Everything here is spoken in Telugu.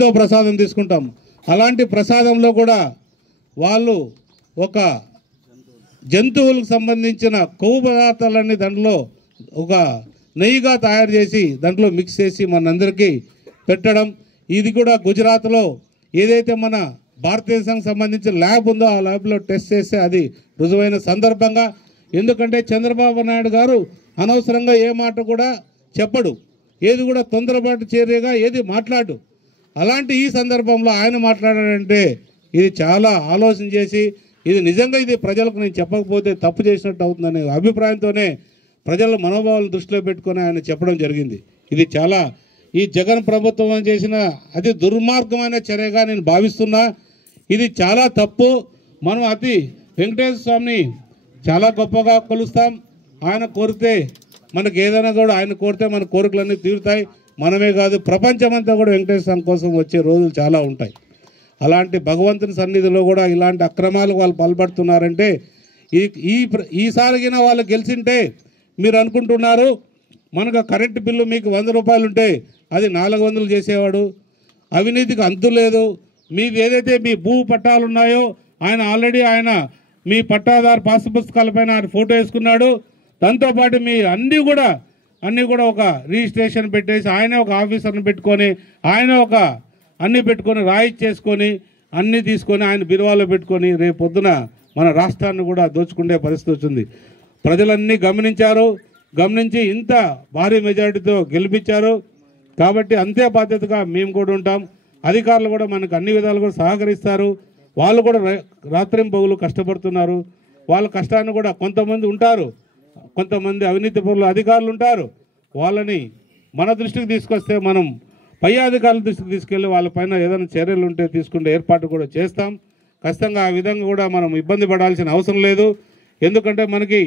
తో ప్రసాదం తీసుకుంటాం. అలాంటి ప్రసాదంలో కూడా వాళ్ళు ఒక జంతువులకు సంబంధించిన కొవ్వు పదార్థాలన్నీ దాంట్లో ఒక నెయ్యిగా తయారు చేసి దాంట్లో మిక్స్ చేసి మనందరికీ పెట్టడం. ఇది కూడా గుజరాత్లో ఏదైతే మన భారతదేశానికి సంబంధించిన ల్యాబ్ ఉందో ఆ ల్యాబ్లో టెస్ట్ చేస్తే అది రుజువైన సందర్భంగా. ఎందుకంటే చంద్రబాబు నాయుడు గారు అనవసరంగా ఏ మాట కూడా చెప్పడు, ఏది కూడా తొందరపాటు చర్యగా ఏది మాట్లాడు. అలాంటి ఈ సందర్భంలో ఆయన మాట్లాడాడంటే ఇది చాలా ఆలోచన చేసి ఇది నిజంగా ఇది ప్రజలకు నేను చెప్పకపోతే తప్పు చేసినట్టు అవుతుందనే అభిప్రాయంతోనే ప్రజల మనోభావాలను దృష్టిలో పెట్టుకొని ఆయన చెప్పడం జరిగింది. ఇది చాలా ఈ జగన్ ప్రభుత్వం చేసిన అతి దుర్మార్గమైన చర్యగా నేను భావిస్తున్నా. ఇది చాలా తప్పు. మనం అతి వెంకటేశ్వర స్వామిని చాలా గొప్పగా కొలుస్తాం. ఆయన కోరితే మనకు ఏదైనా కూడా ఆయన కోరితే మన కోరికలన్నీ తీరుతాయి. మనమే కాదు ప్రపంచమంతా కూడా వెంకటేశ్వర స్వామి కోసం వచ్చే రోజులు చాలా ఉంటాయి. అలాంటి భగవంతుని సన్నిధిలో కూడా ఇలాంటి అక్రమాలకు వాళ్ళు పాల్పడుతున్నారంటే ఈసారిగిన వాళ్ళు గెలిచింటే మీరు అనుకుంటున్నారు మనకు కరెంటు బిల్లు మీకు 100 రూపాయలు ఉంటే అది 400 చేసేవాడు. అవినీతికి అంతు లేదు. మీది ఏదైతే మీ భూ పట్టాలు ఉన్నాయో ఆయన ఆల్రెడీ ఆయన మీ పట్టాదారు పాస్ పుస్తకాలపైన ఆయన ఫోటో వేసుకున్నాడు. దాంతోపాటు మీ అన్నీ కూడా ఒక రిజిస్ట్రేషన్ పెట్టేసి ఆయనే ఒక ఆఫీసర్ని పెట్టుకొని ఆయన ఒక అన్నీ పెట్టుకొని రాయి చేసుకొని అన్నీ తీసుకొని ఆయన బిరువాలో పెట్టుకొని రేపు పొద్దున మన రాష్ట్రాన్ని కూడా దోచుకునే పరిస్థితి వచ్చింది. ప్రజలన్నీ గమనించి ఇంత భారీ మెజారిటీతో గెలిపించారు. కాబట్టి అంతే బాధ్యతగా మేము కూడా ఉంటాం. అధికారులు కూడా మనకు అన్ని విధాలు కూడా సహకరిస్తారు. వాళ్ళు కూడా రాత్రింపగలు కష్టపడుతున్నారు. వాళ్ళ కష్టాన్ని కూడా కొంతమంది అవినీతి పరులు అధికారులు ఉంటారు. వాళ్ళని మన దృష్టికి తీసుకొస్తే మనం పై అధికారుల దృష్టికి తీసుకెళ్ళి వాళ్ళపైన ఏదైనా చర్యలు ఉంటే తీసుకునే ఏర్పాటు కూడా చేస్తాం. ఖచ్చితంగా ఆ విధంగా కూడా మనం ఇబ్బంది పడాల్సిన అవసరం లేదు. ఎందుకంటే మనకి